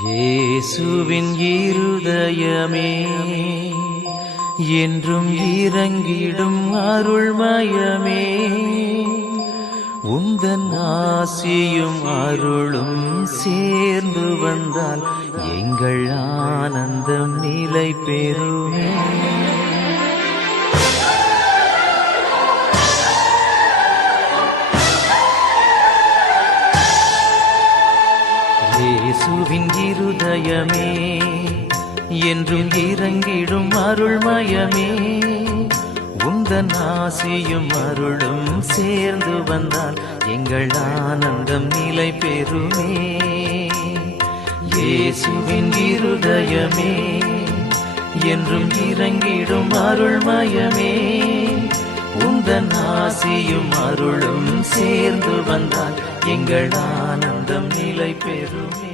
இயேசுவின் இருதயமே என்றும் இறங்கிடும் அருள்மயமே, உந்தன் ஆசியும் அருளும் சேர்ந்து வந்தால் எங்கள் ஆனந்தம் நிலை பெறுமே. இயேசுவின் இருதயமே என்றும் இறங்கிடும் அருள்மயமே, உந்தன் ஆசியும் அருளும் சேர்ந்து வந்தால் எங்கள் ஆனந்தம் நிலை பெறுமே. இயேசுவின் இருதயமே என்றும் இறங்கிடும் அருள்மயமே, உந்தன் ஆசியும் அருளும் சேர்ந்து வந்தால் எங்கள் ஆனந்தம் நிலை பெறுமே.